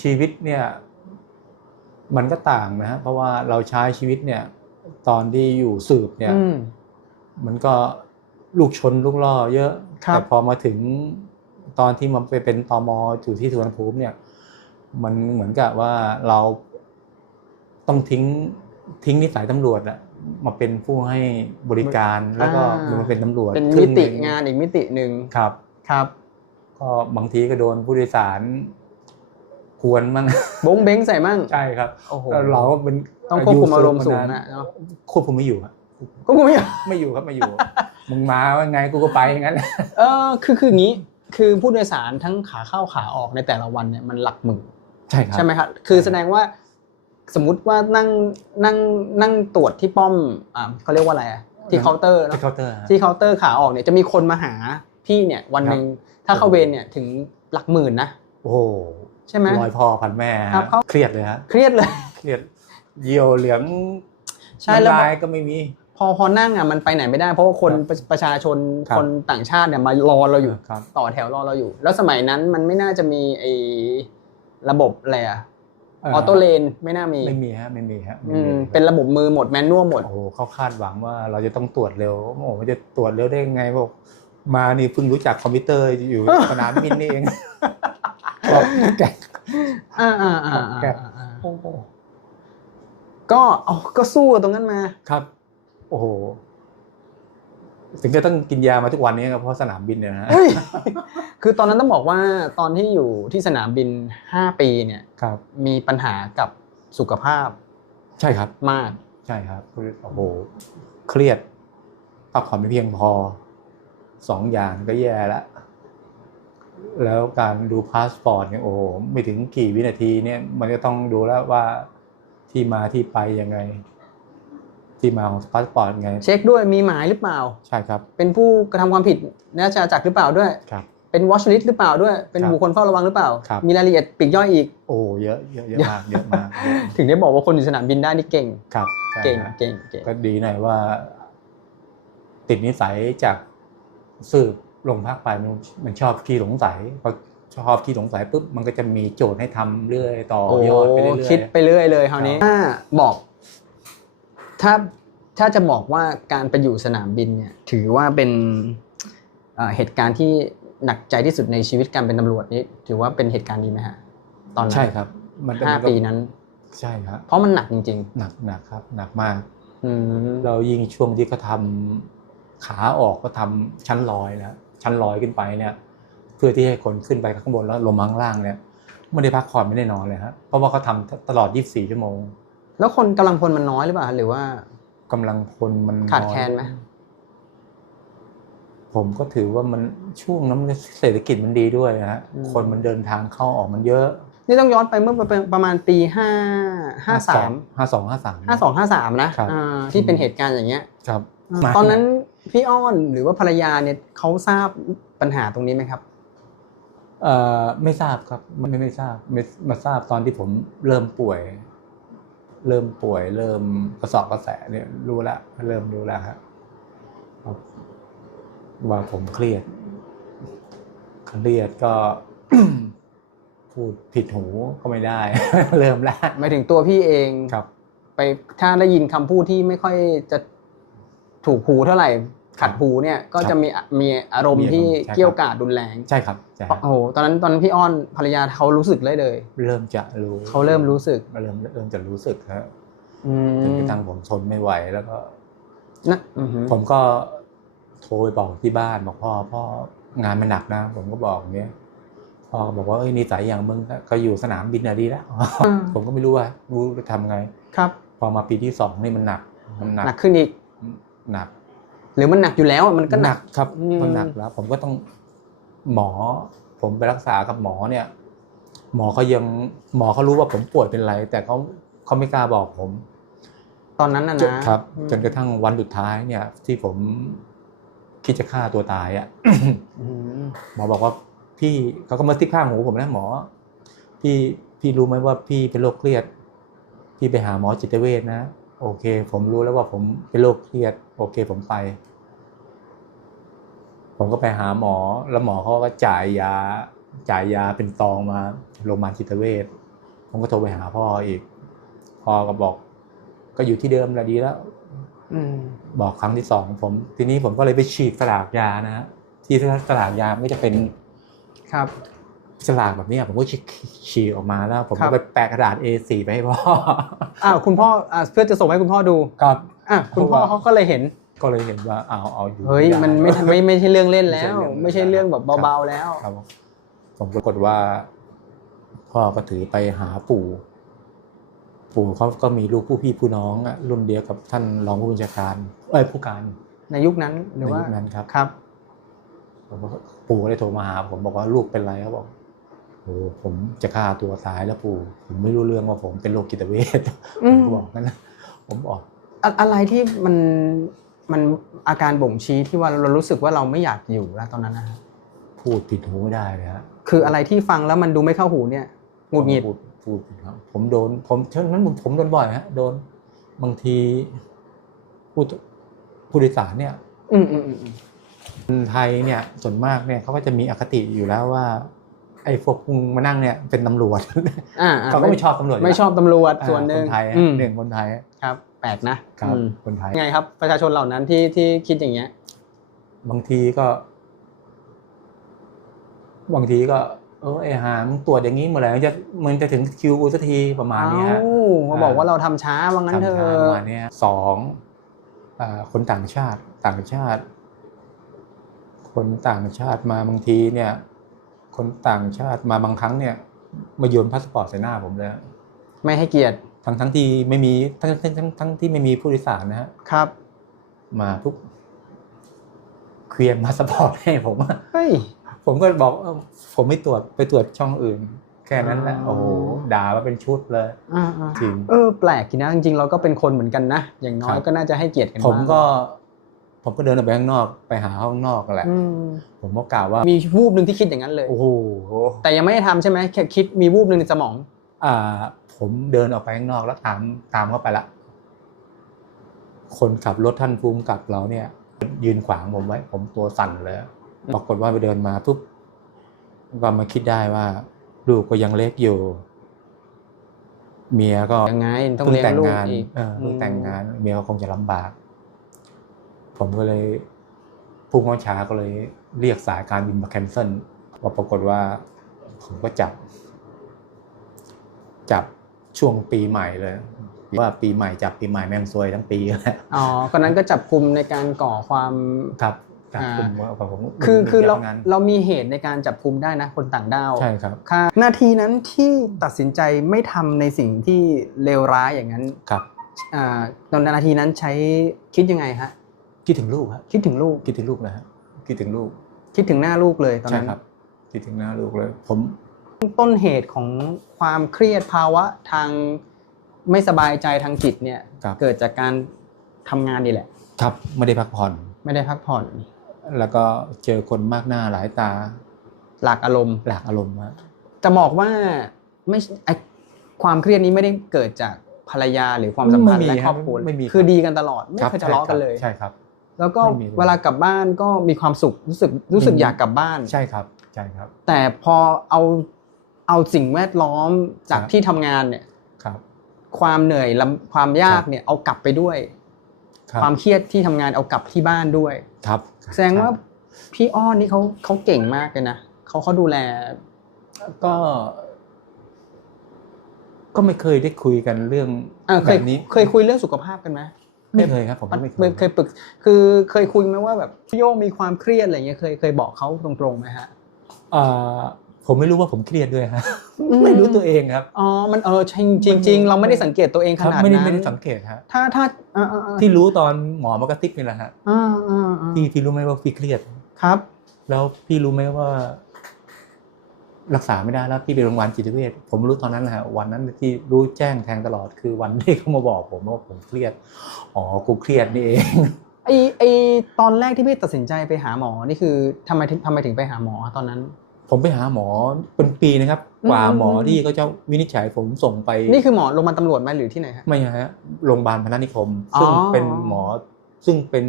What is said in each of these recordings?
ชีวิตเนี่ยมันก็ต่างนะฮะเพราะว่าเราใช้ชีวิตเนี่ย ตอนที่อยู่สืบเนี่ยอืมมันก็ลูกชนลูกล่อเยอะครับแต่พอมาถึงตอนที่มันไปเป็นตมอยู่ที่สุวรรณภูมิเนี่ย มันเหมือนกับว่าเราต้องทิ้งทิ้งนิสัยตำรวจอะมาเป็นผู้ให้บริการแล้วก็อ่ามาเป็นตำรวจเป็นครึ่มิงติหนึ่งานอีกมิติหนึ่งครับครับ ก็บางทีก็โดนผู้โดยสาร กวนมั่งบงเบ้งใส่มั่งใช่ครับโอ้โหแล้วเราก็เป็นต้องควบคุมอารมณ์สูงยู่นะเนาะควบคุมไม่อยู่ครับก็คงไม่ไม่อยู่ครับไม่อยู่ มึงมาว่าไงกูก็ไปอย่างนั้นเออคือคืออย่างนี้คือผู้โดยสารทั้งขาเข้าขาออกในแต่ละวันเนี่ยมันหลักหมื่นใช่ครับใช่ไหมครับคือแสดงว่าสมมุติว่านั่งนั่งนั่งตรวจที่ป้อมอ่าเขาเรียกว่าอะไรอะที่เคาน์เตอร์เนที่อะเคาน์เตอร์ฮะที่เคาน์เตอร์ขาออกเนี่ยจะมีคนมาหาพี่เนี่ยวันหนึ่งถ้าเข้าเวรเนี่ยถึงหลักหมื่นนะโอ้โห ใช่ไหมร้อยพ่อพันแม่ครับฮะเขาเครียดเลยฮะเครียดเลยเครียดเยี่ยวเหลืองใช่แล้วน้ำลายก็ไม่มีพอพอนั่งอะมันไปไหนไม่ได้ เพราะว่าคนครับประประชาชนครับคนต่างชาติเนี่ยมารอเราอยู่ครับต่อแถวรอเราอยู่ แล้วสมัยนั้นมันไม่น่าจะมีไอ้ระบบอะไรอะออโต้เลนไม่น่ามีไม่มีฮะไม่มีฮะไม่อืมีมเป็นระบบมือหมดแมนนวลหมดโอ้โหเขาคาดหวังว่าเราจะต้องตรวจเร็วโอ้โหมันจะตรวจเร็วได้ยังไงบอกมานี่เพิ่งรู้จักคอมพิวเตอร์อยู่สนามบินนี่เองบอก แกะอ่าอ่าอ่าแกะอ่าอ่าก็เอาก็สู้กับตรงนั้นมา ครับ โอ้โห ถึงจะต้องกินยามาทุกวันนี้ครับเพราะสนามบินเนี่ยนะฮะเฮ้ยคือตอนนั้นต้องบอกว่าตอนที่อยู่ที่สนามบิน 5 ปีเนี่ย ครับ มีปัญหากับสุขภาพใช่ครับ มาก ใช่ครับโอ้โห เครียดพักผ่อนไม่เพียงพอ สองอย่างก็แย่แล้ว แล้วการดูพาสปอร์ตเนี่ยโอ้โหไม่ถึงกี่วินาทีเนี่ยมันก็ต้องดูแล้วว่าที่มาที่ไปยังไง ที่มาของพาสปอร์ตไง เช็คด้วยมีหมายหรือเปล่าในใช่ครับ เป็นผู้กระทำความผิดในราชอาณาจักรหรือเปล่าด้วยครับเป็นวอชลิสหรือเปล่าด้วยเป็นครับบุคคลเฝ้าระวังหรือเปล่าครับมีรายละเอียดปลีกย่อยอีก โอ้โหเยอะเยอะเยอะมากเยอะมาก ถึงได้บอกว่าคนอยู่สนามบินได้นี่เก่งครับใช่เก่งฮะเก่งเก่งก็ดีหน่อยว่า ติดนิสัยจากสืบ ลงภาคไปมันมันชอบขี้สงสัยพอชอบขี้สงสัยปุ๊บมันก็จะมีโจทย์ให้ทำเรื่อยต่อโอ้ยอดไปเรื่อยๆคิดไปเรื่อยเลยคราวนี้ถ้าบอก ถ้าถ้าจะบอกว่าการไปอยู่สนามบินเนี่ย ถือว่าเป็นเอ่อเหตุการณ์ที่หนักใจที่สุดในชีวิตการเป็นตำรวจนี้ ถือว่าเป็นเหตุการณ์นี้ไหมฮะตอนนั้นใช่ครับมันห้ามัก็ปีนั้น ใช่ครับเพราะมันหนักจริงหนักหนักครับ หนักมากๆอืมเรายิ่งช่วงที่เขาทำขาออกก็ทำชั้นลอยนะ ชั้นลอยขึ้นไปเนี่ย เพื่อที่ให้คนขึ้นไปข้างบนแล้วลงมาข้างล่างเนี่ยไม่ได้พักผ่อนไม่ได้นอนเลยฮะเพราะว่าเขาทำตลอด 24 ชั่วโมง แล้วคนกำลังพลมันน้อยหรือเปล่าหรือว่ากำลังพลมันขาดอยแคลนไหมผมก็ถือว่ามันช่วงนั้นเศรษฐกิจมันดีด้วยนะฮะคนมันเดินทางเข้าออกมันเยอะ นี่ต้องย้อนไปเมื่อประประมาณปีห้าห้าสามห้าสองห้าสามห้าสองห้าสามนะครับอ่าที่เป็นเหตุการณ์อย่างเงี้ยครับ ตอนนั้น พี่อ้อนหรือว่าภรรยาเนี่ยเขาทราบปัญหาตรงนี้ไหมครับ เอ่อไม่ทราบครับไม่ไม่ไม่ทราบไม่มาทราบตอนที่ผมเริ่มป่วย เริ่มป่วย เริ่มกระสอบกระแสเนี่ยรู้ละเริ่มรู้แล้วครับว่าผมเครียด เครียดก็พูดผิดหูก็ไม่ได้ เริ่มแล้วหมายถึงตัวพี่เองครับ ไปถ้าได้ยินคำพูดที่ไม่ค่อยจะ ถูกหูเท่าไหร่ขัดหูเนี่ยก็จะมีมีอารมณ์ที่เกี่ยวกาดรุนแรงใช่ครับใช่ครับโอ้โหตอนนั้นตอนนั้นพี่อ้อนภรรยาเขารู้สึกเลยเลย เริ่มจะรู้เขาเริ่มรู้สึกเริ่มเริ่มจะรู้สึกครับอืจนมกระทั่งผมทนไม่ไหวแล้วก็นะอือหือผมก็โทรไปบอกที่บ้านบอกพ่อพ่องานมันหนักนะ ผมก็บอกอย่างเงี้ยพ่อก็บอกว่าเอ้ยนิสัยอย่างมึงก็อยู่สนามบินอะดีแล้ว ผมก็ไม่รู้ว่ารู้จะทำไงครับ พอมาปีที่สองนี่มันหนักมันหนักหนักขึ้นอีก หนัก หรือมันหนักอยู่แล้วอะมันก็หนักครับอืมมันหนักแล้ว ผมก็ต้องหมอ ผมไปรักษากับหมอเนี่ย หมอเขายังหมอเขารู้ว่าผมป่วยเป็นอะไร แต่เขาเขาไม่กล้าบอกผม ตอนนั้นนะจนนะครับอืมจนกระทั่งวันสุดท้ายเนี่ย ที่ผมคิดจะฆ่าตัวตายอะอืมหมอบอกว่าพี่เขาก็มาติ๊กข้างหูผมนะหมอ พี่พี่รู้ไหมว่าพี่เป็นโรคเครียด พี่ไปหาหมอจิตเวชนะ โอเค ผมรู้แล้วว่าผมเป็นโรคเครียด โอเคผมไป ผมก็ไปหาหมอ แล้วหมอเขาก็จ่ายยา จ่ายยาเป็นตองมาโรงพยาบาลจิตเวชผมก็โทรไปหาพ่ออีก พ่อก็บอก ก็อยู่ที่เดิมแหละดีแล้วอืมบอกครั้งที่สองผม ทีนี้ผมก็เลยไปฉีกสลากยานะฮะที่สลากยามันก็จะเป็นครับ สลากแบบเนี้ยผมก็ฉีกฉีกออกมาแล้ว ผมครัก็บไปแปะกระดาษ A4 ไปให้พ่ออ้าวคุณพ่ออ่าเพื่อจะส่งให้คุณพ่อดูครับอะคุณพ่อเขาก็เลยเห็นก็เลยเห็นว่าเอาเอาอยู่เฮ้ยมันไม่ไม่ไม่ใช่เรื่องเล่นแล้ว ไม่ไม่ใช่ใช่เรื่เรื่อองงแบบเบาๆแล้วครับผมผมปรากฏว่า พ่อก็ถือไปหาปู่ ปู่เขาก็มีลูกผู้พี่ผู้น้องอะรุ่นเดียวกับท่านรองผู้บัญชาการ เอ้ยผู้การ ในยุคนั้นหรือว่าในยุคนั้นครับครับผมก็ปู่ก็เลยโทรมาหาผมบอกว่าลูกเป็นไรเขาบอก โอ้ผมจะฆ่าตัวตายแล้วปู่ผมไม่รู้เรื่องว่าผมเป็นโรคจิตเวชอืผมมก็บอกนั่นนะผมบอกอะอะไรที่มันมันอาการบ่งชี้ที่ว่าเรารู้สึกว่าเราไม่อยากอยู่แล้วตอนนั้นนะฮะพูดผิดหูไม่ได้เลยฮะคืออะไรที่ฟังแล้วมันดูไม่เข้าหูเนี่ยหงุดหงิดพูดพูดผิดครับผมโดน ผมเช่นนั้นผมผมโดนบ่อยฮะโดนบางทีผู้ผู้โดยสารเนี่ยอืมอืมอืมอืมคนไทยเนี่ยส่วนมากเนี่ยเขาก็จะมีอคติอยู่แล้วว่า ไอ้พวกมึงมานั่งเนี่ยเป็นตำรวจอ่าอ่าเขาก็ไม่ชอบตำรวจยู่ไม่แล้วชอบตำรวจอ่าส่วนหนึ่งคนไทยฮะอืมหนึ่งคนไทยครับแปลกนะครับอืมคนไทยไงครับประชาชนเหล่านั้นที่ที่คิดอย่างเงี้ย บางทีก็ บางทีก็ เออไอ้หามึงตรวจอย่างนี้เมื่อไหร่มันจะมันจะถึงคิวกูสักทีประมาณเนี้ยฮะเอ้ามาบอกว่าเราทำช้าว่างั้นเถทำช้าปอะระมาณเนี้ยสองอ่าคนต่างชาติ ต่างชาติ คนต่างชาติมาบางทีเนี่ย คนต่างชาติมาบางครั้งเนี่ย มาโยนพาสปอร์ตใส่หน้าผมเลยไม่ให้เกียรติทั้งทั้งที่ไม่มีทั้งทั้งทั้งทั้งที่ไม่มีผู้โดยสารนะฮะครับ มาปุ๊บเคลียร์พาสปอร์ตให้ผมอะเฮ้ยผมก็บอกเออผมไม่ตรวจไปตรวจช่องอื่น แค่นั้นแหละอ๋อโอ้โหด่ามาเป็นชุดเลยอ่าอ่าจริงเออแปลกทีนะจริงๆเราก็เป็นคนเหมือนกันนะอย่างน้อยครับก็น่าจะให้เกียรติกันผมบ้างก็ ผมก็เดินออกไปข้างนอกไปหาห้องนอกกันแหละอืมผมก็กล่าวว่ามีวูบหนึ่งที่คิดอย่างนั้นเลยโอ้โหแต่ยังไม่ได้ทำใช่ไหมแค่คิดมีวูบหนึ่งในสมองอ่าผมเดินออกไปข้างนอกแล้วตามตามเข้าไปละคนขับรถท่านภูมิกับเราเนี่ย ยืนขวางผมไว้ ผมตัวสั่นเลยปรากฏว่าไปเดินมาปุ๊บก็มาคิดได้ว่า ลูกก็ยังเล็กอยู่ เมียก็ยังไงต้องเพิ่เลี้ยงแต่งลูกงานอีกเออเพิ่งแต่งงาน เมียก็คงจะลำบาก ผมก็เลยผู้บังคับบัญชาก็เลยเรียกสายการบินมาแคนเซิลว่าปรากฏว่าผมก็จับ จับช่วงปีใหม่เลยว่าปีใหม่จับปีใหม่แม่งซวยทั้งปีแล้วอ๋อคนนั้นก็จับกลุ่มในการก่อความครับจับอ่ากลุ่มว่าผมคือคือเราทำงานเรามีเหตุในการจับกลุ่มได้นะ คนต่างด้าวใช่ครับค่ะนาทีนั้นที่ตัดสินใจไม่ทำในสิ่งที่เลวร้ายอย่างนั้นครับอ่าตอนนาทีนั้นใช้คิดยังไงฮะ คิดถึงลูกครับคิดถึงลูกคิดถึงลูกนะฮะคิดถึงลูก คิดถึงหน้าลูกเลยตอนใช่นั้นครับ คิดถึงหน้าลูกเลย ผมต้นเหตุของความเครียดภาวะทางไม่สบายใจทางจิตเนี่ย ครับเกิดจากการทำงานนี่แหละ ครับไม่ได้พักผ่อน ไม่ได้พักผ่อน แล้วก็เจอคนมากหน้าหลายตาหลากอารมณ์ หลากอารมณ์ฮะจะบอกว่าไม่ไอความเครียดนี้ไม่ได้เกิดจากภรรยาหรือความสัมพันธ์ไม่มีและครอบครัวไม่มีคือดีกันตลอด ไม่รับเคยทะเลาะกันเลย ใช่ครับ แล้วก็ไม่มีเลยเวลากลับบ้านก็มีความสุขรู้สึกรู้สึกอืมอยากกลับบ้านใช่ครับใช่ครับ แต่พอเอาเอาสิ่งแวดล้อมจากครับที่ทำงานเนี่ยครับ ความเหนื่อยลำความยากครับเนี่ยเอากลับไปด้วยครับความเครียดที่ทำงานเอากลับที่บ้านด้วย ครับ แสดงว่าพี่อ้อนนี่เขาเขาเก่งมากเลยนะเขาเขาดูแล ก็ ก็ไม่เคยได้คุยกันเรื่องเอ่อเคแบยบนี้เคยคุยเรื่องสุขภาพกันไหม ไม่เคยครับผมไม่เคยเคยปรึกคือเคยคุยไหมว่าแบบพี่โยงมีความเครียดอะไรเงี้ยเคยเคยบอกเขาตรงๆไหมฮะอ่าผมไม่รู้ว่าผมเครียดด้วยฮะไม่รู้ตัวเองครับอ๋อมันเออจริงจริงจริงเราไม่ได้สังเกตตัวเองคขรับนาดไม่ได้นั้ไม่นได้สังเกตฮะถ้าถ้าอ่าอ่าอ่าที่รู้ตอนหมอมากระติกนี่แหละฮะอ่าอ่าอ่าพี่พี่รู้ไหมว่าพี่เครียดครับ แล้วพี่รู้ไหมว่า รักษาไม่ได้แล้วพี่ไปโรงพยาบาลจิตเวชผมรู้ตอนนั้นแหละฮะวันนั้นที่รู้แจ้งแทงตลอดคือวันที่เขามาบอกผมว่าผมเครียดอ๋อกูเครียดนี่เองไอไอตอนแรกที่พี่ตัดสินใจไปหาหมอนี่คือทำไมถึงทำไมถึงไปหาหมอตอนนั้น ผมไปหาหมอเป็นปีนะครับอืมกว่าหมออืมที่เขาจะวินิจฉัยผมส่งไป นี่คือหมอโรงพยาบาลตำรวจไหมหรือที่ไหนฮะไม่ฮะโรงพยาบาลพนัสนิคมอ๋อซึ่งเป็นหมอซึ่งเป็น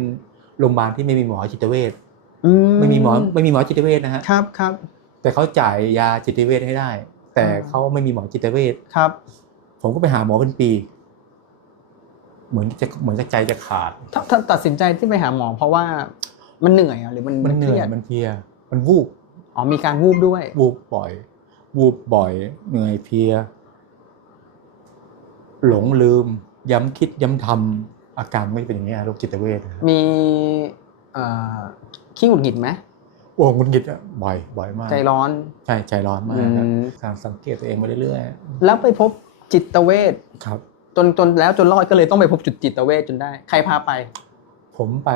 โรงพยาบาลที่ไม่มีหมอจิตเวชอืไม่มีหมอไม่มีหมอจิตเวชนะฮะครับครับ แแต่เขาจ่ายยาจิตเวชให้ได้ แต่อ่าเขาไม่มีหมอจิตเวชครับ ผมก็ไปหาหมอเป็นปี เหมือนจะเหมือนจะใจจะขาดถ้าถ้าตัดสินใจที่ไปหาหมอ เพราะว่ามันเหนื่อยอะหรือมันมันเหนื่อยครีดมันเพลีย มันวูบอ๋อมีการวูบด้วย วูบบ่อย วูบบ่อย เหนื่อยเพลีย หลงลืม ย้ำคิดย้ำทำอาการไม่เป็นอย่างนี้ยโรคจิตเวชนะครับมีเอ่อขี้หงุดหงิดไหม โอ้หงุดหงิดอะบ่อยบ่อยมาก ใจร้อน ใช่ใจร้อนมากอืครับมการสังเกตตัวเองมาเรื่อยแล้วไปพบจิตเวชๆครับ จนจนแล้วจนรอดก็เลยต้องไปพบจุดจิตเวชจนได้ ใครพาไป ผมไป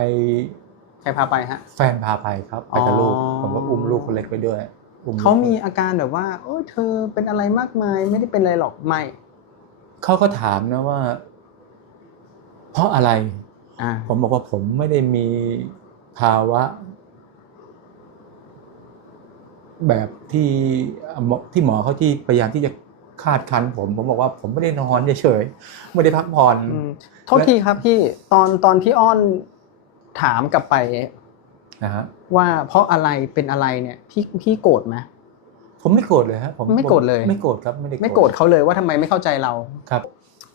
ใครพาไปฮะ แฟนพาไปครับไปกับลูกอ๋อ ผมก็อุ้มลูกคนเล็กไปด้วยอุ้ลูกเขามีอาการแบบว่าเออเธอเป็นอะไรมากมายไม่ได้เป็นอะไรหรอกไม่เขาก็ถามนะว่า เพราะอะไร อ่าผมบอกว่าผมไม่ได้มีภาวะ แบบที่หมอที่หมอเขาที่พยายามที่จะคาดคันผมผมบอกว่าผมไม่ได้นอนเฉยๆไม่ได้พักผ่อนอืมโทษทีครับพี่ตอนตอนที่อ้อนถามกลับไปนะฮะว่าเพราะอะไรเป็นอะไรเนี่ยพี่พี่โกรธไหมผมไม่โกรธเลยฮะผมไม่โกรธเลยไม่โกรธครับไม่ได้ไม่โกรธเขาเลยว่าทำไมไม่เข้าใจเราครับ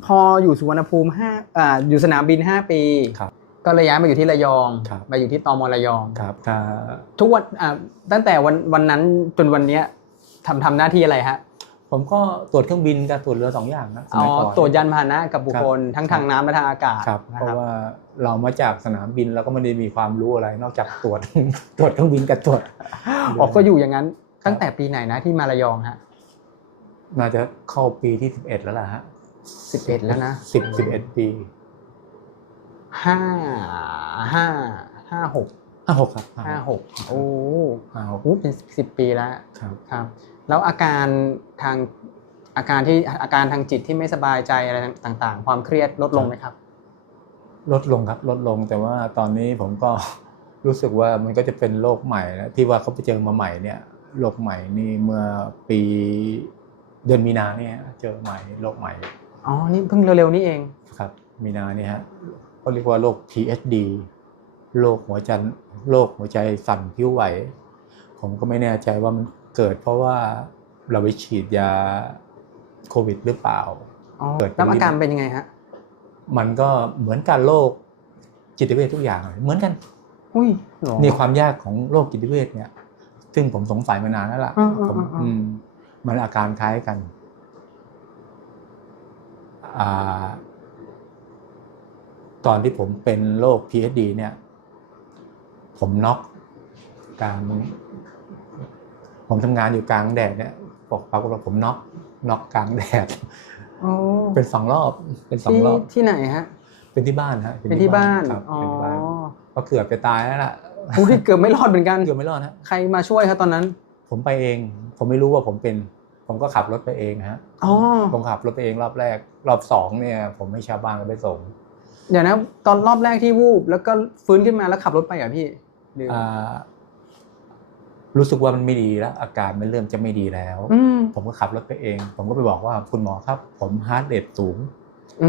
พออยู่สุวรรณภูมิห้าอ่าอยู่สนามบินห้าปีครับ ก็เลยย้ายมาอยู่ที่ระยอง ครับ มาอยู่ที่ตมระยอง ครับถ้าทุกวันอ่าตั้งแต่วันวันนั้นจนวันเนี้ยทำทำหน้าที่อะไรฮะผมก็ตรวจเครื่องบินกับตรวจเรือสองอย่างนะสอ๋อมัยก่อน ตรวจยานพาหนะกับบุคคลครับทั้งทางน้ำและทางอากาศครับนะเพครัราะบว่าเรามาจากสนามบินเราก็ไม่ได้มีความรู้อะไร นอกจากตรวจ ตรวจเครื่องบินกับตรวจออกก็อยู่อย่างนั้น ตั้งแต่ปีไหนนะที่มาระยองฮะน่าจะเข้าปีที่สิบเอ็ดแล้วล่ะฮะสิบเอ็ดแล้วนะสิบสิบเอ็ดปี ห้าห้าห้าหกห้าหกครับห้าหกโอ้ห้าหกโหเป็นสิบปีแล้วครับครับ แล้วอาการทางอาการที่อาการทางจิตที่ไม่สบายใจอะไรต่างๆ ความเครียดลดลงไหมครับ ลดลงครับลดลงแต่ว่าตอนนี้ผมก็รู้สึกว่ามันก็จะเป็นโรคใหม่แล้วที่ว่าเขาไปเจอมาใหม่เนี่ยโรคใหม่นี่เมื่อปีเดือนมีนาเนี่ยเจอใหม่โรคใหม่อ๋อนี่เพิ่งเร็วๆนี้เองครับ มีนาเนี่ยฮะ เขาเรียกว่าโรค PhD โรคหัวใจโรคหัวใจสั่นผิวไหว ผมก็ไม่แน่ใจว่ามันเกิดเพราะว่าเราไปฉีดยาโควิดหรือเปล่าอ๋อเกิดเป็นแล้วอาการเป็นยังไงฮะ มันก็เหมือนการโรคจิตเวชทุกอย่างเลยเหมือนกัน อุ้ยเหรอนี่ความยากของโรคจิตเวชเนี่ย ซึ่งผมสงสัยมานานแล้วล่ะอืมอืมผมอืมอืมมันอาการคล้ายกันอ่า ตอนที่ผมเป็นโรค PhD เนี่ย ผมน็อกกลางผมทำงานอยู่กลางแดดเนี่ยบอกปรากฏว่าผมน็อกน็อกกลางแดดโอ้เป็นสองรอบ เป็นสองที่รอบที่ไหนฮะ เป็นที่บ้านฮะเป็นที่บ้านครับอ๋อเป็นที่บ้านก็เกือบจะตายแล้วล่ะอุ้ยเกือบไม่รอดเหมือนกันเกือบไม่รอดฮะใครมาช่วยครับตอนนั้น ผมไปเอง ผมไม่รู้ว่าผมเป็น ผมก็ขับรถไปเองฮะอ๋อผมขับรถไปเองรอบแรก รอบสองเนี่ย ผมให้ชาวบ้านเขาไปส่ง เดี๋ยวนะ ตอนรอบแรกที่วูบ แล้วก็ฟื้นขึ้นมาแล้วขับรถไปเหรอพี่หรืออ่ารู้สึกว่ามันไม่ดีแล้ว อาการมันเริ่มจะไม่ดีแล้ว อืม ผมก็ขับรถไปเอง ผมก็ไปบอกว่าคุณหมอครับ ผมฮาร์ดเรทสูง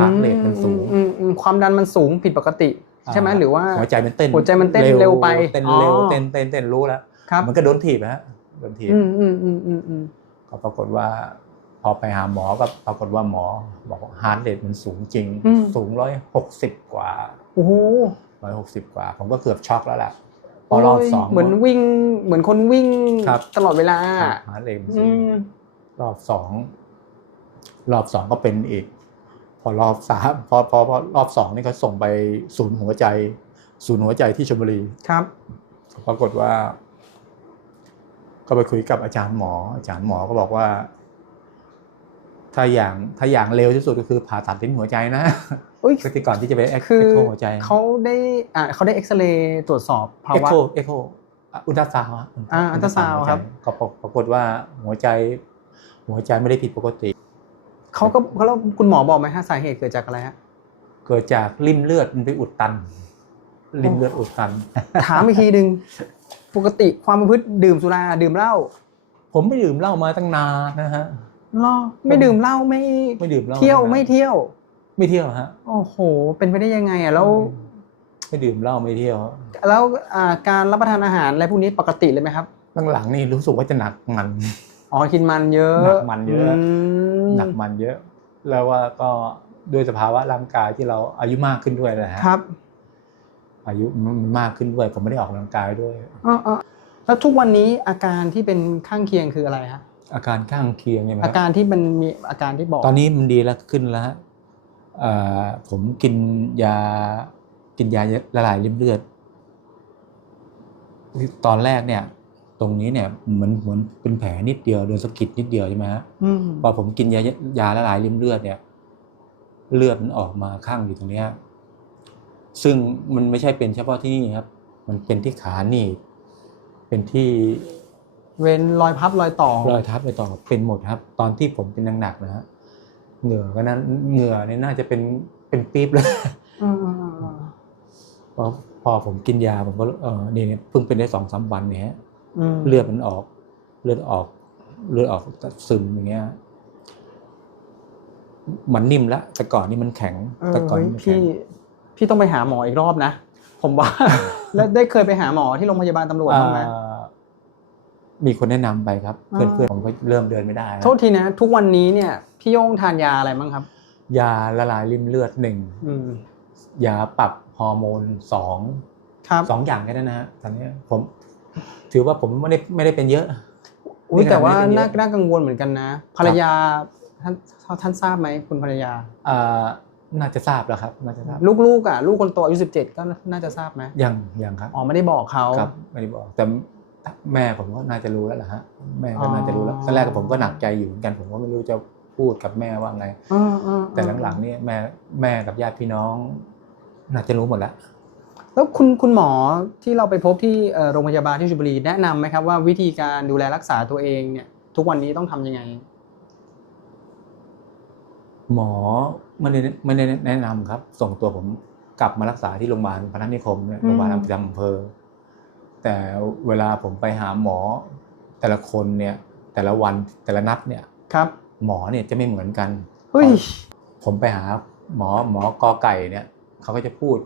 ฮาร์ทเรทมันสูงอืมอืมความดันมันสูงผิดปกติ ใช่ไหมหรือว่า หัวใจมันเต้นหัวใจมันเต้นเร็วไปเต้นเร็วอ๋อ เต้นเต้นเต้นรู้แล้วครับมันก็โดนถีบนะฮะโดนถีบอืมอืมอืมอืมอืมก็ปรากฏว่าพ อไปหาหมอก็ปรากฏว่าหมอ บอกว่าฮาร์ดเรทมันสูงจริง สูงร้อยหกสิบกว่าโอ้โหร้อยหกสิบกว่า ผมก็เกือบช็อกแล้วแหละพอรอบสองโยเหมือนวิ่ง เหมือนคนวิ่งครับตลอดเวลาฮาร์ดเรทมันอืสูงมรอบสองรอบสองก็เป็นอีก พอรอบสามพอพอพอรอบสองนี่เขาส่งไปศูนย์หัวใจ ศูนย์หัวใจที่ชลบุรีครับปรากฏว่า ก็ไปคุยกับอาจารย์หมอ อาจารย์หมอก็บอกว่า ถ้าอย่างถ้าอย่างเร็วที่สุดก็คือผ่าตัดลิ้นหัวใจนะอุ้ยก็ที่ก่อนที่จะไปเอ็กคือโคหัวใจเขาได้อ่าเขาได้เอ็กซเรย์ตรวจสอบภาเอ็กวะโคเอ็กโคอุลตราซาวด์อะอ่าอัลตราซาวด์ครับก็ปรากฏว่าหัวใจ หัวใจไม่ได้ผิดปกติเขาก็เขาแล้วคุณหมอบอกไหมฮะสาเหตุเกิดจากอะไรฮะเกิดจากริ่มเลือดมันไปอุดตันริ่มเลือดอุดตัน ถามอีกทีหนึ่งปกติความประพฤติดื่มสุราดื่มเหล้าผมไม่ดื่มเหล้ามาตั้งนานนะฮะเหรอไม่ดื่มเหล้าไม่ไม่ดื่มเหล้าเที่ยวานานไม่เที่ยว ไม่เที่ยวฮะโอ้โห เป็นไปได้ยังไงอะแล้วไม่ดื่มเหล้าไม่เที่ยว แล้วอ่าการรับประทานอาหารอะไรพวกนี้ปกติเลยไหมครับหลังๆนี่รู้สึกว่าจะหนักมันอ๋อกินมันเยอะหนักมันเยอะมหนักมันเยอะ แล้วว่าก็ด้วยสภาวะร่างกายที่เราอายุมากขึ้นด้วยนะฮะครับ อายุมันมากขึ้นด้วยผมไม่ได้ออกกำลังกายด้วยอ๋ออ๋อแล้วทุกวันนี้อาการที่เป็นข้างเคียงคืออะไรฮะ อาการข้างเคียงใช่ไหมคอารับการที่มันมีอาการที่บอก ตอนนี้มันดีแล้วขึ้นแล้วฮะเอ่อผมกินยากินยาละลายริ่มเลือด ตอนแรกเนี่ย ตรงนี้เนี่ยเหมือนเหมือนเป็นแผลนิดเดียวโดนสะกิดนิดเดียวใช่ไหมฮะอืมพอผมกินยายาละลายริ่มเลือดเนี่ย เลือดมันออกมาข้างอยู่ตรงเนี้ยซึ่งมันไม่ใช่เป็นเฉพาะที่นี่ครับ มันเป็นที่ขาหนีบเป็นที่ เว้นรอยพับรอยต่อ รอยทับไปต่อเป็นหมดครับ ตอนที่ผมเป็นหนักๆนะฮะเหงื่อก็นั้นเหงื่อเนี่ยน่าจะเป็นเป็นปี๊บเลยอืมอืมอืมอืมพอพอผมกินยาผมก็เออนี่เนี่ยเพิ่งเป็นได้สองสามวันเนี่ยฮะมเลือดมันออก เลือดออก เลือดออกซึมอย่างเงี้ย มันนิ่มแล้วแต่ก่อนนี่มันแข็งเออแต่ก่อนเฮ้ยนี่มันแข็พี่งพี่ต้องไปหาหมออีกรอบนะ ผมว่า แล้วได้เคยไปหาหมอที่โรงพยาบาลตำรวจบ้างไหมอ่า มีคนแนะนำไปครับอ่าเพื่อนๆผมก็เริ่มเดินไม่ได้แล้วโทษทีนะ ทุกวันนี้เนี่ยพี่โย่งทานยาอะไรบ้างครับ ยาละลายริ่มเลือดหนึ่งอืมยาปรับฮอร์โมนสองครับสองอย่างแค่นั้นนะฮะตอนนี้ผม ถือว่าผมไม่ได้ไม่ได้เป็นเยอะ อุ้ยแต่ว่าไม่ได้เป็นเยน่าอะน่ากังวลเหมือนกันนะ ภรรยาท่านท่านทราบไหมคุณภรรยา อ่าน่าจะทราบแล้วครับน่าจะทราบลูกๆอะลูกคนโตอายุสิบเจ็ดก็น่าจะทราบไหมยังยังครับ อ๋อไม่ได้บอกเขาครับไม่ได้บอกแต่ แม่ผมก็น่าจะรู้แล้วล่ะฮะแม่อ๋ก็อน่าจะรู้แล้วตอนแรกผมก็หนักใจอยู่เหมือนกันผมก็ไม่รู้จะพูดกับแม่ว่าไงอ่าอ่าแต่หลังๆเนี่ยแม่แม่กับญาติพี่น้อง น่าจะรู้หมดแล้วแล้วคุณคุณหมอที่เราไปพบที่เอ่อโรงพยาบาลที่ชลบุรีแนะนำไหมครับว่าวิธีการดูแลรักษาตัวเองเนี่ย ทุกวันนี้ต้องทำยังไง หมอไม่ได้ไม่ได้แนะนำครับ ส่งตัวผมกลับมารักษาที่โรงพยาบาลพนัสนิคมเนี่ยอืมโรงพยาบาลประจำอำเภอ แต่เวลาผมไปหาหมอ แต่ละคนเนี่ยแต่ละวันแต่ละนัดเนี่ยครับหมอเนี่ยจะไม่เหมือนกันเฮ้ยผมไปหาหมอหมอกอไก่เนี่ยเขาก็จะพูด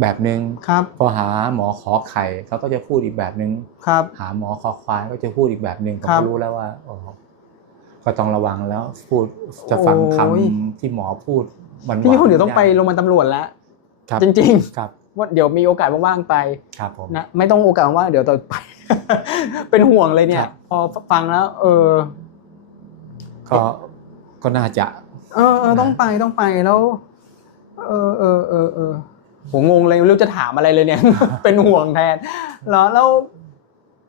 แบบหนึ่งครับพอหาหมอขอไข่เขาก็จะพูดอีกแบบหนึ่งครับ หาหมอคอควายก็จะพูดอีกแบบหนึ่งผมครับก็รู้แล้วว่าโอ้ก็ต้องระวังแล้ว พูดจะฟังคำโอ้ยที่หมอพูดมันพี่คนเดี๋ยวต้องไปโรงพยาบาลตำรวจแล้วครับจริงครับๆ ว่าเดี๋ยวมีโอกาสว่างๆไปครับผมนะไม่ต้องโอกาสว่างๆเดี๋ยวต่อไป เป็นห่วงเลยเนี่คยรับพอฟังแล้ว เออ ก็ก็น่าจะเออเออต้องไปต้องไปแล้ว เออเออเออเออผมงงเลยไม่รู้จะถามอะไรเลยเนี่ย เป็นห่วงแทนแล้วแล้ว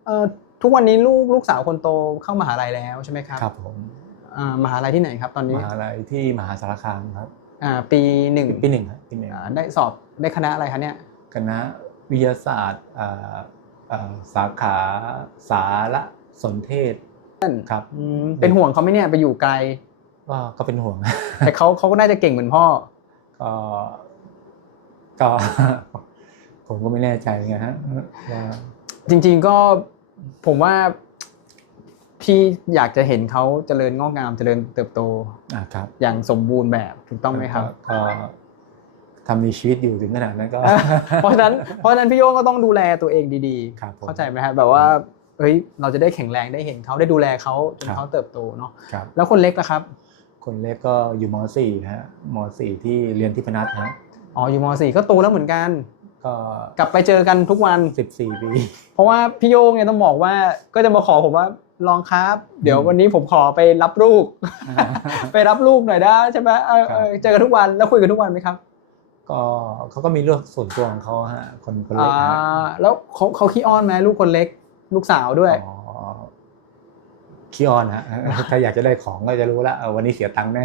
เออทุกวันนี้ลูกลูกสาวคนโตเข้ามหาลัยแล้วใช่ไหมครับครับผมอ่ามหาลัยที่ไหนครับ ตอนมนี้หาลัยที่มหาสารคามครับ อ่า ปีหนึ่งปีหนึ่งครับปีหนึ่งอ่าได้สอบ ได้คณะอะไรคะเนี่ยคณะวิทยาศาสตร์อ่าอ่าสาขาสารสนเทศครับอืมเป็นห่วงเขาไหมเนี่ยไปอยู่ไกลก็ก็เป็นห่วง แต่เขาเขาก็น่าจะเก่งเหมือนพ่อ ก็ก็ผมก็ไม่แน่ใจไงฮะว่าจริง ๆก็ผมว่าพี่อยากจะเห็นเขาเจริญงอกงามเจริญเติบโตอ่าครับ อย่างสมบูรณ์แบบถูกต้องไหมครับก็ก็ ทำมีชีวิตอยู่ถึงขนาดนั้นก็ เพราะฉะนั้นเพราะฉะนั้นพี่โย่งก็ต้องดูแลตัวเองดีครับผมๆเข้าใจไหมครับแบบว่าเฮ้ยเราจะได้แข็งแรงได้เห็นเขาได้ดูแลเขาจนครับเขาเติบโตเนาะครับแล้วคนเล็กล่ะครับ คนเล็กก็อยู่ม .4 ฮะม .4 ที่เรียนที่พนัสฮะอ๋ออยู่ม .4 ก็โตแล้วเหมือนกันก็กลับไปเจอกันทุกวัน 14 ปี เพราะว่าพี่โย่งเนี่ยต้องบอกว่าก็จะมาขอผมว่าลองครับ เดี๋ยววันนี้ผมขอไปรับลูก ไปรับลูกหน่อยได้ใช่ไหมเออเออครับเจอกันทุกวันแล้วคุยกันทุกวันไหมครับ ก็เขาก็มีเรื่องส่วนตัวของเขาฮะคนคนเล็อ่ากฮะแล้วเขาเขาขี้อ้อนไหมลูกคนเล็ก ลูกสาวด้วยอ๋อขี้ออนฮะถ้าอยากจะได้ของก็จะรู้แล้วเออวันนี้เสียตังค์แน่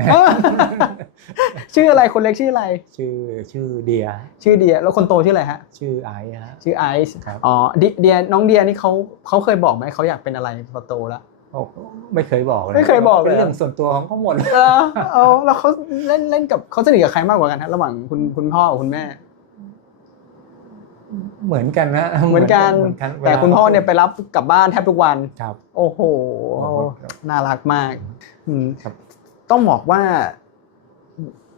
ชื่ออะไรคนเล็กชื่ออะไร ชื่อชื่อเดีย ชื่อเดีย แล้วคนโตชื่ออะไรฮะ ชื่อไอซ์ฮะชื่อไอซ์ครับอ๋อดิเดียน้องเดียนี่เขาเขาเคยบอกไหมเขาอยากเป็นอะไรพอโตแล้วโอ้ ไม่เคยบอกเลยไม่เคยบอกเลยเป็นเรื่องส่วนตัวของเขาหมดเออเอาแล้วเขาเล่นเล่นกับเขาสนิทกับใครมากกว่ากันฮะระหว่างคุณคุณพ่อกับคุณแม่ เหมือนกันนะเหมือนกันเหมือนกันแต่คุณพ่อเนี่ยไปรับกลับบ้านแทบทุกวันครับ โอ้โหครับน่ารักมากอืมครับ ต้องบอกว่า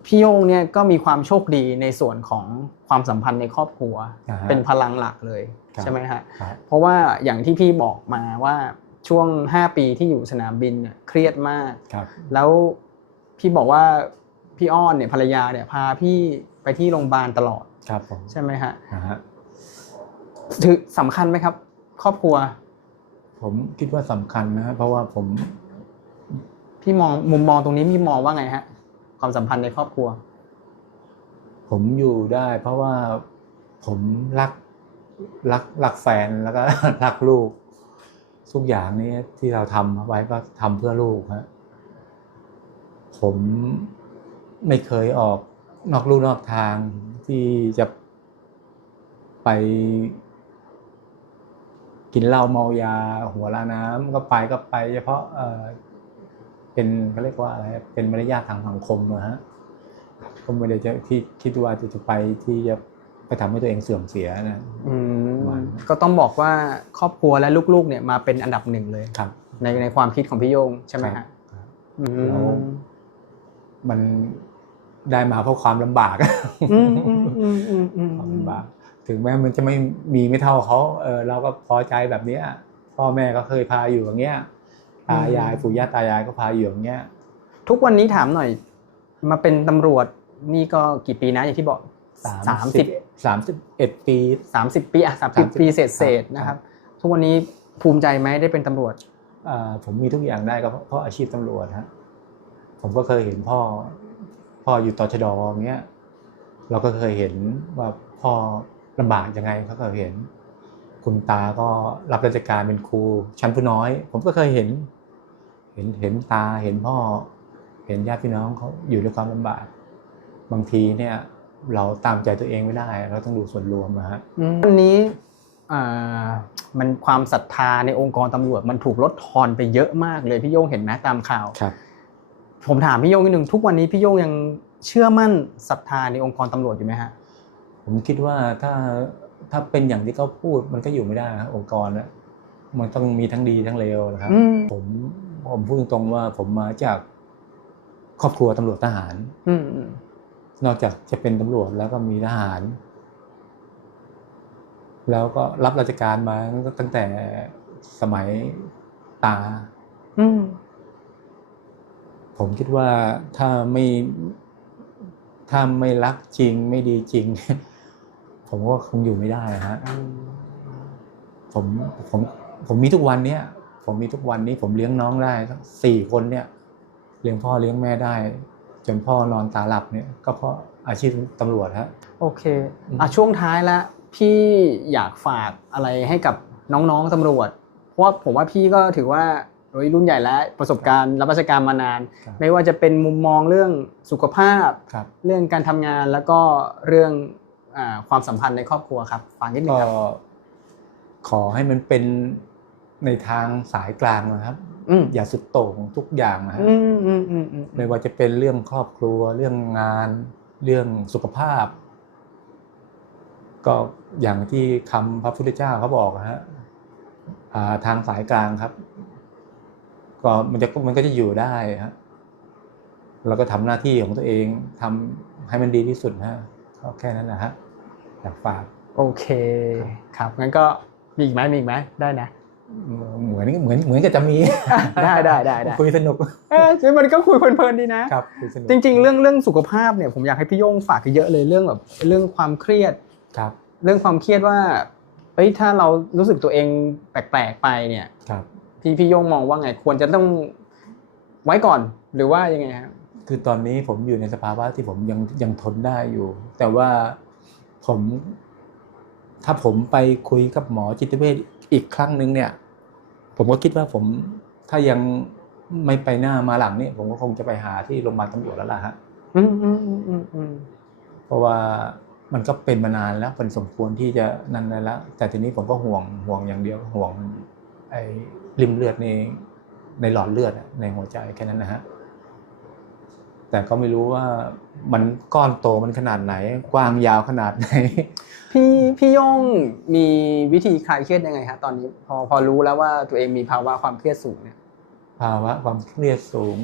พี่โยงเนี่ยก็มีความโชคดีในส่วนของความสัมพันธ์ในครอบครัวอ่าฮะเป็นพลังหลักเลยครับใช่ไหมฮะครับเพราะว่าอย่างที่พี่บอกมาว่า ช่วง 5 ปีที่อยู่สนามบินเนี่ยเครียดมากครับแล้วพี่บอกว่าพี่อ้อนเนี่ยภรรยาเนี่ยพาพี่ไปที่โรงพยาบาลตลอดครับผมใช่ไหมฮะนะฮะถือสำคัญไหมครับ ครอบครัว ผมคิดว่าสำคัญนะฮะเพราะว่าผม พี่มองมุมมองตรงนี้พี่มองว่าไงฮะ ความสัมพันธ์ในครอบครัว ผมอยู่ได้ เพราะว่าผมรักรักรักแฟนแล้วก็รักลูก ทุกอย่างนี้ที่เราทำไว้ก็ทำเพื่อลูกฮะผมไม่เคยออกนอกลู่นอกทางที่จะไป กินเหล้าเมายา หัวลาน้ำก็ไปก็ไป เฉพาะเออเป็นเขาเรียกว่าอะไรเป็นมารยาททางสังคมนะฮะก็ไม่ได้จะที่คิดว่าจะจะไปที่จะ ไปทำให้ตัวเองเสื่อมเสียนะอืมประมาณนั้นก็ต้องบอกว่าครอบครัวและลูกๆ เนี่ยมาเป็นอันดับหนึ่งเลยครับ ในในความคิดของพี่โยงใช่ไหมครัฮะบครับอืแล้วมมันได้มาเพราะความลำบากอืมอืมอืมอืมอืมความลำบาก ถึงแม้มันจะไม่มีไม่เท่าเขาเออเราก็พอใจแบบเนี้ย พ่อแม่ก็เคยพาอยู่อย่างเงี้ยตายายปู่ย่าตายายก็พาอยู่อย่างเงี้ย ทุกวันนี้ถามหน่อย มาเป็นตำรวจนี่ก็กี่ปีนะอย่างที่บอก สามสิบสามสิบเอ็ดปีสามสิบปีอะสามสิบ30ปีเศษเศษครับนะครับ ทุกวันนี้ภูมิใจไหมได้เป็นตำรวจอ่าผมมีทุกอย่างได้ก็เพราะเพราะอาชีพตำรวจฮะผมก็เคยเห็นพ่อ พ่ออยู่ตชดอย่างเงี้ย เราก็เคยเห็นว่าพ่อลำบากยังไงเขาก็เห็น คุณตาก็รับราชการเป็นครูชั้นผู้น้อย ผมก็เคยเห็น เห็นเห็นตาเห็นพ่อ เห็นญาติพี่น้องเขาอยู่ด้วยความลำบาก บางทีเนี่ย เราตามใจตัวเองไม่ได้ เราต้องดูส่วนรวมนะฮะวันนี้อ่ามันความศรัทธาในองค์กรตำรวจมันถูกลดทอนไปเยอะมากเลยพี่โยงเห็นไหมตามข่าวครับ ผมถามพี่โยงนิดนึงทุกวันนี้พี่โยงยังเชื่อมั่นศรัทธาในองค์กรตำรวจอยู่ไหมฮะผมคิดว่าถ้าถ้าเป็นอย่างที่เขาพูดมันก็อยู่ไม่ได้นะองค์กรนะมันต้องมีทั้งดีทั้งเลวนะครับอืมผมผมพูดตรงๆว่าผมมาจากครอบครัวตำรวจทหารอืมอืม นอกจากจะเป็นตำรวจแล้วก็มีทหาร แล้วก็รับราชการมาตั้งแต่สมัยตาอืมผมคิดว่าถ้าไม่ถ้าไม่รักจริงไม่ดีจริง ผมว่าคงอยู่ไม่ได้นะฮะผมผมผมมีทุกวันเนี้ยผมมีทุกวันนี้ ผมเลี้ยงน้องได้ทั้งสี่คนเนี่ย เลี้ยงพ่อเลี้ยงแม่ได้ จนพ่อนอนตาหลับเนี่ยก็เพราะอาชีพตำรวจฮะ โอเคอะช่วงท้ายแล้วพี่อยากฝากอะไรให้กับน้องๆตำรวจ เพราะว่าผมว่าพี่ก็ถือว่าโอ้ยรุ่นใหญ่แล้วประสบการณ์รับราชการมานาน ครับไม่ว่าจะเป็นมุมมองเรื่องสุขภาพ ครับ เรื่องการทำงานแล้วก็เรื่องอาความสัมพันธ์ในครอบครัวครับฝากนิดนึงก็ครับขอให้มันเป็นในทางสายกลางนะครับ อืมอย่าสุดโต่งทุกอย่างนะฮะอืมอืมอืมอืมไม่ว่าจะเป็นเรื่องครอบครัว เรื่องงาน เรื่องสุขภาพ ก็อย่างที่คำพระพุทธเจ้าเขาบอกนะฮะอ่าทางสายกลางครับ ก็มันจะมันก็จะอยู่ได้ฮะเราก็ทำหน้าที่ของตัวเองทำให้มันดีที่สุดนะฮะก็แค่นั้นนะฮะอยากฝากโอเค ครับงั้นก็มีอีกไหมมีอีกไหมได้นะ เหมือนเหมือนเหมือนกับจะมี ได้ได้ได้ได้คุยสนุกเออจริงมันก็คุยเพลินๆดีนะครับคุยสนุกจริง ๆ เรื่องเรื่องสุขภาพเนี่ยผมอยากให้พี่โย่งฝากเยอะเลยเรื่องแบบเรื่องความเครียดครับ เรื่องความเครียดว่าเอ้ยถ้าเรารู้สึกตัวเองแปลกๆไปเนี่ยครับพี่พี่โย่งมองว่าไงควรจะต้องไว้ก่อนหรือว่ายังไงฮะคือตอนนี้ผมอยู่ในสภาวะที่ผมยังยังทนได้อยู่ แต่ว่าผม ถ้าผมไปคุยกับหมอจิตเวช อีกครั้งหนึ่งเนี่ย ผมก็คิดว่าผมถ้ายังไม่ไปหน้ามาหลังเนี่ยผมก็คงจะไปหาที่โรงพยาบาลตำรวจแล้วล่ะฮะอืมอืมอืมอืมอืมเพราะว่ามันก็เป็นมานานแล้วเป็นสมควรที่จะนั่นได้แล้ว แต่ทีนี้ผมก็ห่วงห่วงอย่างเดียวห่วงไอ้ริมเลือดในในหลอดเลือดอะในหัวใจแค่นั้นนะฮะ แต่ก็ไม่รู้ว่ามันก้อนโตมันขนาดไหน กว้างยาวขนาดไหน พี่พี่โย่งมีวิธีคลายเครียดยังไงฮะตอนนี้พอพอรู้แล้วว่าตัวเองมีภาวะความเครียดสูงเนี่ย ภาวะความเครียดสูง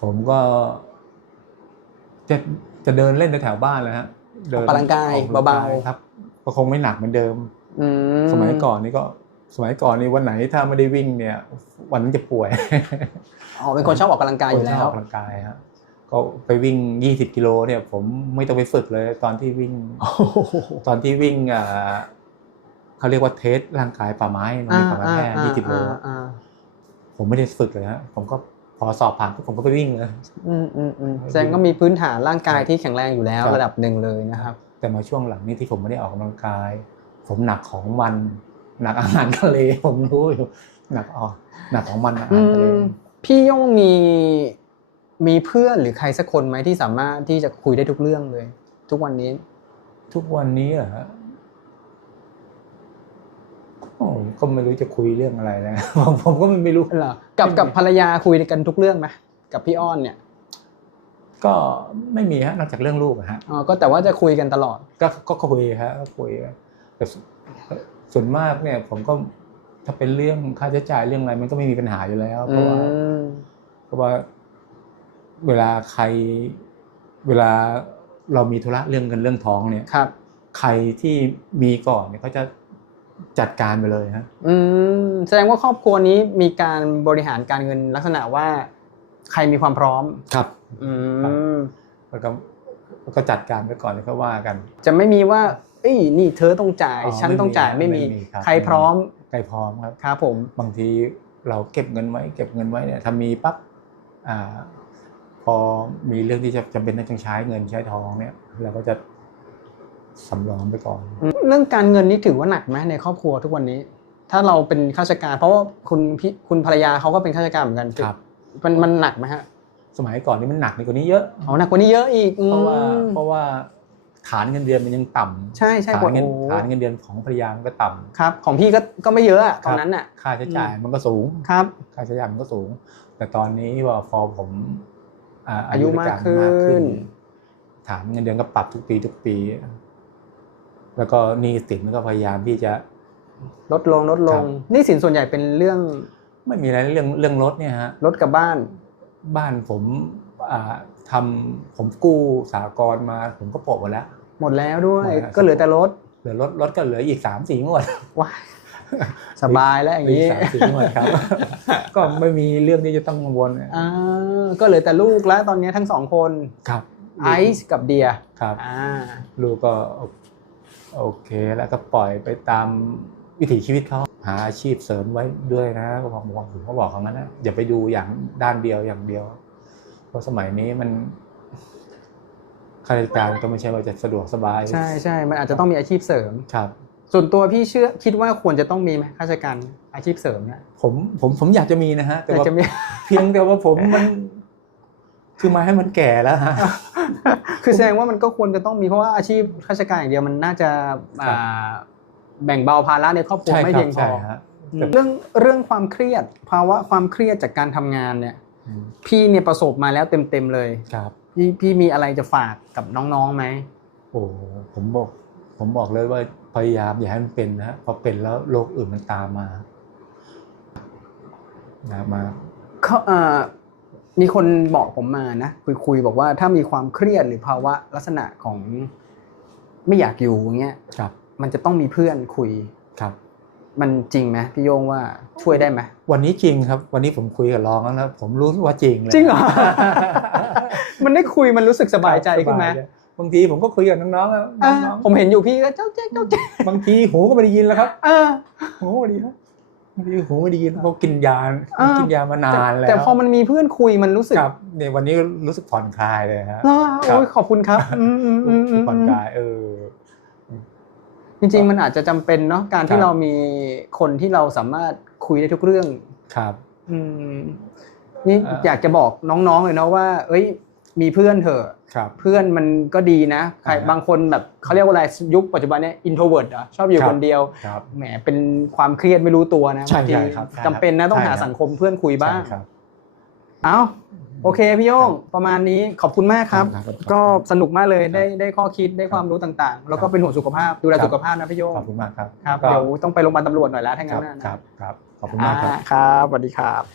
ผมก็ จะจะเดินเล่นในแถวบ้านเลยฮะ เดินออกกำลังกายออกกำลังเบาครับก็คงไม่หนักเหมือนเดิมอืมสมัยก่อนนี่ก็ สมัยก่อนนี่วันไหนถ้าไม่ได้วิ่งเนี่ย วันนั้นจะป่วยอ๋อเป็นคนชอบออกกำลังกายอยู่คนแล้ชอบวออกกำลังกายฮะก็ไปวิ่ง 20 กิโลเนี่ย ผมไม่ต้องไปฝึกเลย ตอนที่วิ่งโอ้โหตอนที่วิ่งอ่าเขาเรียกว่าเทสร่างกายป่าไม้มันมีป่าไม้แค่ยี่สิบโลอ่าอ่าผมไม่ได้ฝึกเลยฮะผมก็พอสอบผ่านปุ๊บผมก็ไปวิ่งเลยอืมอืมอืมแสดงก็มีพื้นฐานร่างกายที่แข็งแรงอยู่แล้วครับระดับหนึ่งเลยนะครับ แต่มาช่วงหลังนี่ที่ผมไม่ได้ออกกำลังกาย ผมหนักของมัน หนักอาหารทะเลผมรู้อยู่หนักอ๋อหนักของมันอาอืหารทะเลมพี่โย่งมีมีเพื่อนหรือใครสักคนไหมที่สามารถที่จะคุยได้ทุกเรื่องเลย ทุกวันนี้ ทุกวันนี้เหรอฮะโอ้ก็ไม่รู้จะคุยเรื่องอะไรแล้วผมผมก็ไม่รู้เหรอกับกับภรรยาคุยกันทุกเรื่องไหมกับพี่อ้อนเนี่ย ก็ไม่มีฮะนอกจากเรื่องลูกอะฮะอ๋อก็แต่ว่าจะคุยกันตลอด ก็ก็คุยฮะก็คุยแต่ สส่วนมากเนี่ยผมก็ถ้าเป็นเรื่องค่าใช้จ่ายเรื่องอะไรมันก็ไม่มีปัญหาอยู่แล้ว เพอืราะว่ามเพราะว่าเวลาใครเวลาเรามีธุระเรื่องเงินเรื่องทองเนี่ยครับ ใครที่มีก่อนเนี่ยเขาจะจัดการไปเลยฮะอืมแสดงว่าครอบครัวนี้มีการบริหารการเงินลักษณะว่า ใครมีความพร้อมครับ อืมแล้วก็แล้วก็จัดการไปก่อนแล้วก็ว่ากัน จะไม่มีว่า เอ้ยนี่เธอต้องจ่ายอ๋อฉันต้องจ่ายไม่ไม่มีมีไม่มีครับใครพร้อมใครพร้อมครับครับผมบางทีเราเก็บเงินไว้ เก็บเงินไว้เนี่ยถ้ามีปั๊บอ่าพอมีเรื่องที่จะจำเป็นต้องใช้เงินใช้ทองเนี่ยเราก็จะสำรองไปก่อน เรื่องการเงินนี่ถือว่าหนักไหมในครอบครัวทุกวันนี้ ถ้าเราเป็นข้าราชการ เพราะว่าคุณพี่คุณภรรยาเขาก็เป็นข้าราชการเหมือนกันครับมันมันหนักไหมฮะสมัยก่อนนี่มันหนักกว่านี้เยอะอ๋อหนักกว่านี้เยอะอีกอืมเพราะว่าเพราะว่า ฐานเงินเดือนมันยังต่ำใช่ใช่ฐานกว่าเงินโอ้ฐานเงินเดือนของภรรยามันก็ต่ำครับ ของพี่ก็ก็ไม่เยอะอะตอนนั้นน่ะค่าใช้จ่ายมันก็สูงครับค่าใช้จ่ายมันก็สูง แต่ตอนนี้ว่าพอผมอ่อายุมากขึ้นรยการฐานเงินเดือนก็ปรับทุกปีทุกปี แล้วก็หนี้สินก็พยายามที่จะลดลงลดลครังบหนี่สินส่วนใหญ่เป็นเรื่อง ไม่มีอะไรเรื่องเรื่องรถเนี่ยฮะรถกับบ้าน บ้านผม อ่าทำผมกู้สากรณ์มาผมก็โปะหมดแล้ว หมดแล้วด้วยหมดแล้วก็เหลือแต่รถ เหลือรถรถก็เหลืออีกสามสี่งวดว้ายสบายแล้วอย่างอีกนี้สามสี่งวดครับ ก็ไม่มีเรื่องที่จะต้องกังวลอ่าก็เหลือแต่ลูกแล้วตอนนี้ทั้งสองคนครับไอซ์กับเดียครับอ่าลูกก็โอโอเคแล้วก็ปล่อยไปตามวิถีชีวิตเขาหาอาชีพเสริมไว้ด้วยนะก็บอกบอกผมก็บอกเขางั้นนะอย่าไปดูอย่างด้านเดียวอย่างเดียว เพราะสมัยนี้มันข้าราชการก็ไม่ใช่ว่าจะสะดวกสบาย ใช่ใช่มันอาจจะต้องมีอาชีพเสริมครับ ส่วนตัวพี่เชื่อคิดว่าควรจะต้องมีไหมข้าราชการอาชีพเสริมเนี่ยผมผมผมอยากจะมีนะฮะ แต่อยากว่าจะมีเพียงแต่ว่าผมมันคือมาให้มันแก่แล้วฮะคือแสดงว่ามันก็ควรจะต้องมีเพราะว่าอาชีพข้าราชการอย่างเดียวมันน่าจะครับอ่าแบ่งเบาภาระในครอบครัวใช่ไม่ครัเพีบยงพใช่อฮะอืมแต่เรื่องเรื่องความเครียดภาวะความเครียดจากการทำงานเนี่ยอืม พี่เนี่ยประสบมาแล้วเต็มๆเลยครับ พี่พี่มีอะไรจะฝากกับน้องๆไหมโอ้ผมบอก ผมบอกเลยว่าพยายามอย่าให้มันเป็นนะพอเป็นแล้วโรคอื่นมันตามมานะมาเขาเอ่อมีคนบอกผมมานะคุยคุยบอกว่าถ้ามีความเครียดหรือภาวะลักษณะของไม่อยากอยู่อย่างเงี้ยครับ มันจะต้องมีเพื่อนคุยครับ มันจริงไหมพี่โยงว่าช่วยได้ไหมวันนี้จริงครับ วันนี้ผมคุยกับรองแล้วนะผมรู้ว่าจริงเลยจริงเหรอมันได้คุยมันรู้สึกสบายใจขึ้นไหมสบายเลยบางทีผมก็คุยกับน้องๆแล้วอ่าน้องผมเห็นอยู่พี่ก็เจ้าแจ๊กเจ้าแจ๊กๆบางทีหูก็ไม่ได้ยินแล้วครับเออหูไม่ได้ยินแล้วบางทีหูไม่ได้ยินเขากินยาอ่ากินยามานานแล้วแต่พอมันมีเพื่อนคุยมันรู้สึกครับเนี่ยวันนี้รู้สึกผ่อนคลายเลยฮะเหรอครับโอ้ยขอบคุณครับอืมอืมอืมอืรู้สึกมผ่อนคลายเออ จริง ๆ มันอาจจะจำเป็นเนาะการคที่รับเรามีคนที่เราสามารถคุยได้ทุกเรื่องครับ อืมนี่อ่าอยากจะบอกน้องๆเลยเนาะว่า เอ้ย มีเพื่อนเถอะครับเพื่อนมันก็ดีนะใครอ่าฮะบางคนแบบเขาเรียกว่าอะไรยุคปัจจุบันเนี้ย introvert อะชอบอยู่ครับคนเดียวครับแหมเป็นความเครียดไม่รู้ตัวนะใช่บางทีใช่ครับใช่ครับจำเป็นนะต้องใช่หาครับสังคมเพื่อนคุยบ้างใช่ครับเอา โอเคพี่โยงประมาณนี้ขอบคุณมากครับ ครับครับก็สนุกมากเลยครับได้ได้ข้อคิดได้ความรู้ต่างๆ แล้วก็เป็นห่วงสุขภาพดูแลครับสุขภาพนะพี่โยงขอบคุณมากครับครับก็เดี๋ยวต้องไปโรงพยาบาลตำรวจหน่อยแล้วถ้าคงั้รันบนะครับครับ ขอบคุณมากครับอ่ครับสวัสดีครับ